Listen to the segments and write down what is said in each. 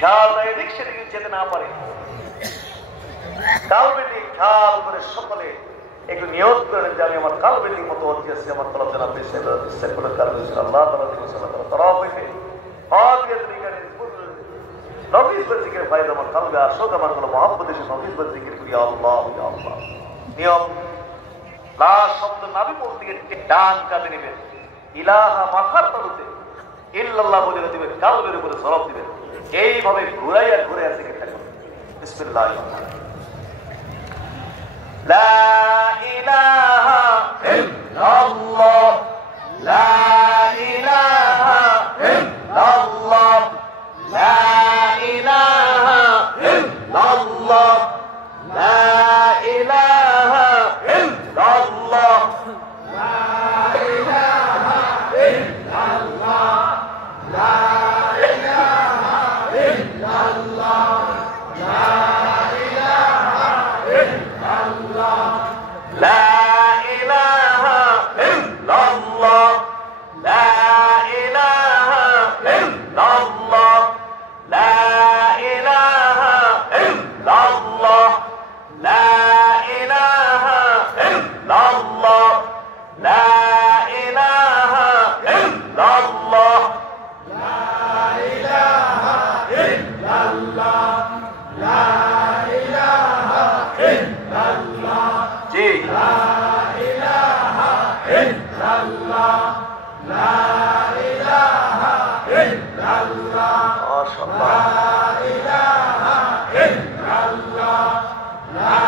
খেয়ালটা এদিক সেদিকে যেতে না পারে, কালবেটি খেয়াল করে সকলে একটু নিয়োগ করেন যে আমি আমার কালবেটির মতো হচ্ছি, আমার তরফ যেন বিশ্বাস করে কারণ আল্লাহ তরফ হইতে নবীজ বা জিকির ফায়দা আমার কালবে আসুক, আমার কোনো মহব্বত এসে নবীজ বা জিকির করি আল্লাহ আল্লাহ। নিয়ম লাস্ট শব্দ নাবি বলতে গিয়ে ডান কাঁধে নেবেন, ইলাহা মাথার তালুতে ইল্লাল্লাহ বলে দিবেন, কালবের উপরে সরব দিবেন, এইভাবে ঘুরাইয়া ঘুরে জিকির থাকবেন। বিসমিল্লাহ। লা ইলাহা ইল্লাল্লাহ, লা ইলাহা ইল্লাল্লাহ, লা ইলাহা ইল্লাল্লাহ, লা ইলাহা ইল্লাল্লাহ, লা ইলাহা ইল্লাল্লাহ, লা ইলাহা ইল্লাল্লাহ, লা ইলাহা ইল্লাল্লাহ, লা ইলাহা ইল্লাল্লাহ, লা ইলাহা ইল্লাল্লাহ, লা ইলাহা ইল্লাল্লাহ, লা ইলাহা ইল্লাল্লাহ, লা ইলাহা ইল্লাল্লাহ, লা ইলাহা ইল্লাল্লাহ, লা ইলাহা ইল্লাল্লাহ, জি লা ইলাহা ইল্লাল্লাহ, লা ইলাহা ইল্লাল্লাহ, মাশাআল্লাহ, লা ইলাহা ইল্লাল্লাহ, লা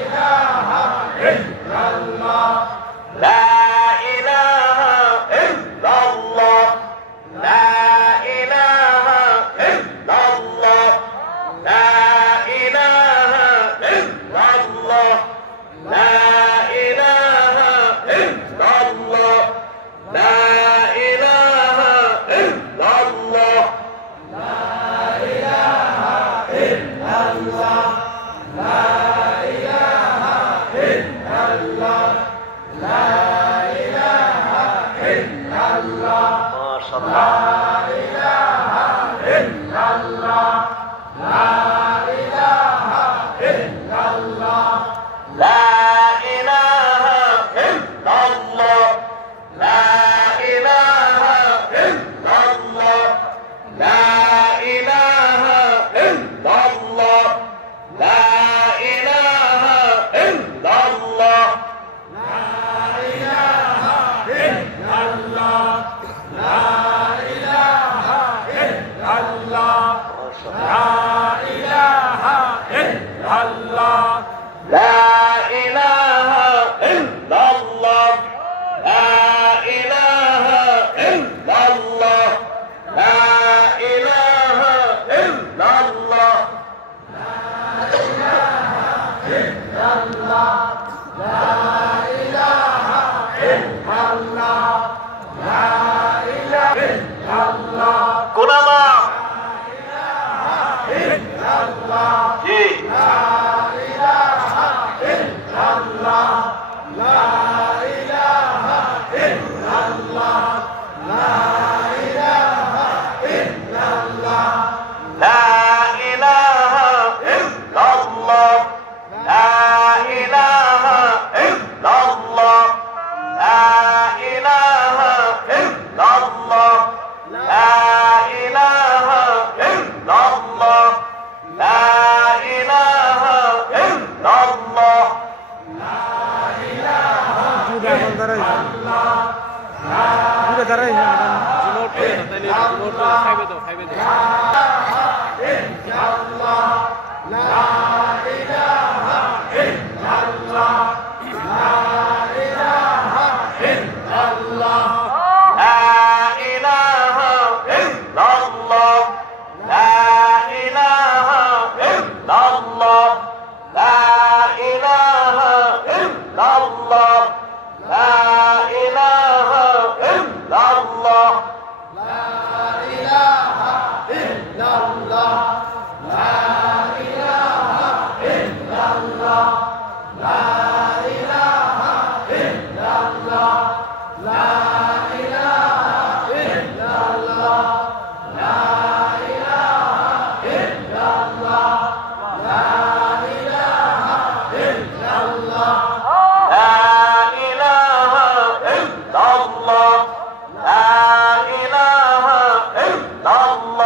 ইলাহা ইল্লাল্লাহ, লা ইলাহা ইল্লাল্লাহ, লা ইলাহা ইল্লাল্লাহ, লা ইলাহা ইল্লাল্লাহ, লা ইলাহা ইল্লাল্লাহ, লা ইলাহা ইল্লাল্লাহ, লা ইলাহা ইল্লাল্লাহ, লা ইলাহা ইল্লাল্লাহ, লা ইলাহা ইল্লাল্লাহ, মাশাআল্লাহ, লা ইলাহা ইল্লাল্লাহ, লা ইলাহা ইল্লাল্লাহ, লা ইলাহা ইল্লাল্লাহ, লা ইলাহা ইল্লাল্লাহ, লা ইলাহা ইল্লাল্লাহ, লা ইলাহা ইল্লাল্লাহ, লা ইলাহা ইল্লাল্লাহ, লা ইলাহা ইল্লাল্লাহ, লা ইলাহা ইল্লাল্লাহ, লা ইলাহা ইল্লাল্লাহ, লা ইলাহা ইল্লাল্লাহ, লা ইলাহা ইল্লাল্লাহ, লা ইলাহা ইল্লাল্লাহ, লা ইলাহা ইল্লাল্লাহ, লা ইলাহা ইল্লাল্লাহ, কুনামা ইল্লাল্লাহ, জি লা ইলাহা ইল্লাল্লাহ, লা ইলাহা ইল্লাল্লাহ, লা ইলাহা ইল্লাল্লাহ, লা ইলাহা ইল্লাল্লাহ, লা ইলাহা ইল্লাল্লাহ, লা ইলাহা ইল্লাল্লাহ, লা ইলাহা ইল্লাল্লাহ, লা ইলাহা ইল্লাল্লাহ, লা ইলাহা ইল্লাল্লাহ, লা ইলাহা ইল্লাল্লাহ,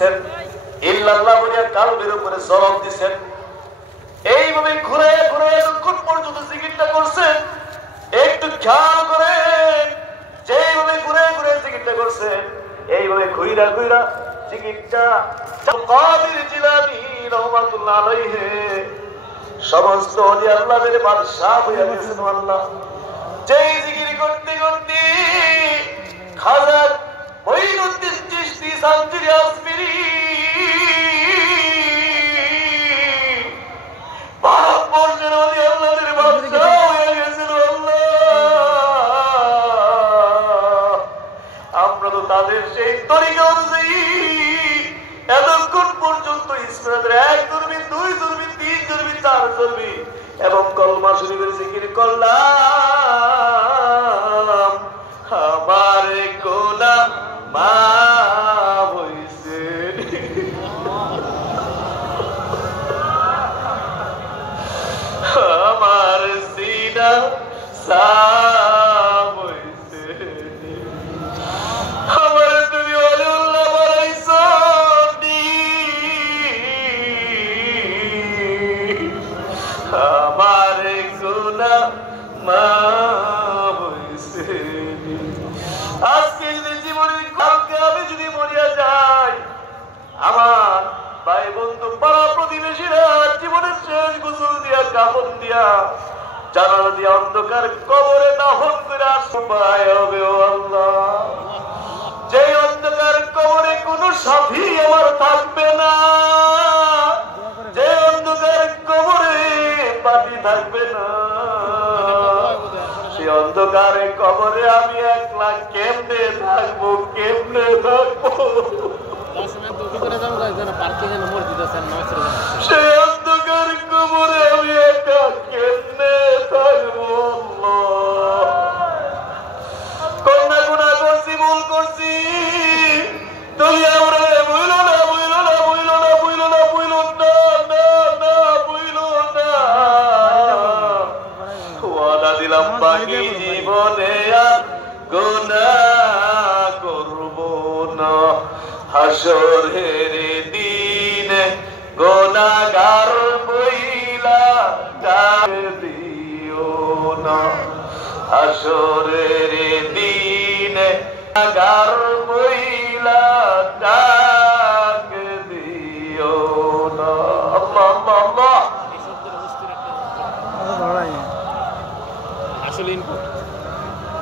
দিচ্ছেন, ইল্লাল্লাহ বলিয়া কালবের উপরে জলম দিচ্ছেন, এইভাবে ঘুরে ঘুরে এতক্ষণ পর্যন্ত জিকিরটা করছেন। একটু খেয়াল করেন, যেইভাবে ঘুরে ঘুরে জিকিরটা করছেন, এইভাবে ঘুইরা ঘুইরা জিকিরটা কাদের জিলানী রহমাতুল্লাহ আলাইহি সমস্ত ওলি আল্লাহদের বাদশা হইয়া গেছেন। আল্লাহ যেই জিকির করতে করতে খাজা মঈনুদ্দিন চিশতি সানজিরি আসমিরি ভারতবর্ষের ওলি আল্লাহদের বাদশা হইয়া গেছেন। আল্লাহ আমরা তো তাদের সেই তরিকা অনুযায়ী এতক্ষণ পর্যন্ত ইসলামের 1 দূরবীন 2 দূরবীন 3 দূরবীন 4 দূরবীন এবং কলমা শরীফের জিকির করলাম। আমার গোলাম মাফ হইছে, আমার সিনা সাফ হইছে, আমার তুমি ওলিউল্লাহ বানাইছো, আমার গুনাহ মাফ হইছে। আজকে যদি জীবনে কালকে আমি যদি মরিয়া যাই, আমার ভাই বন্ধু পাড়া প্রতিবেশীরা জীবনের শেষ গোসল দিয়া কাফন দিয়া জানালা দিয়া অন্ধকার কবরে দাফন করে আসবাই হবে। ও আল্লাহ, যে অন্ধকার কবরে কোনো সাথী আমার থাকবে না, যে অন্ধকার কবরে পাটি থাকবে না, সে অন্ধকারে কবরে আমি একলা কেমনে থাকবো, কেমনে থাকবো? সে অন্ধকার কবরে আমি একা কেমনে থাকবো? কন্যা গুনাহ করছি, ভুল করছি, তুমি আমরা বইল না, বইল না, বইল না, বইল না, বইল না, না, না, বইল না। ওয়াদা দিলাম বাকি জীবনে আর গুনাহ করব না, হাসরের দিনে গুনাহগার বইলা ডাক দিও না, হাসরের দিনে গুনাহগার বইলা ডাক দিও না। আল্লাহ আল্লাহ আসলে ইনপুট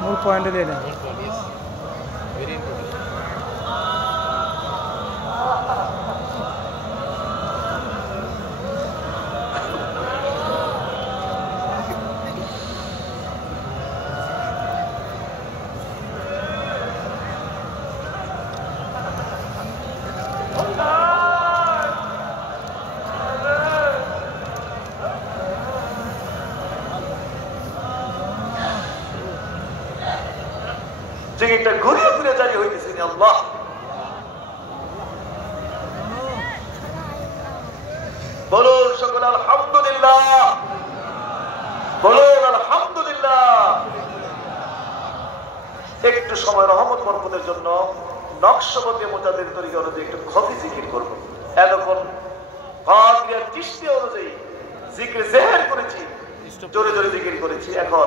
মূল পয়েন্টে দিয়ে দেন। Very important. জিকিরটা ঘুরে ঘুরে জারি হইতেছে। আল্লাহ বলুন সকল আলহামদুলিল্লাহ, বলুন আলহামদুলিল্লাহ। একটু সময় রহমত বরকতের জন্য নকশবন্দি মুজাদ্দিদ তরিকা অনুযায়ী একটু খফি জিকির করবো। এতক্ষণ কাদরিয়া চিশতিয়া অনুযায়ী জিকির জেহের করেছি, জোরে জোরে জিকির করেছি। এখন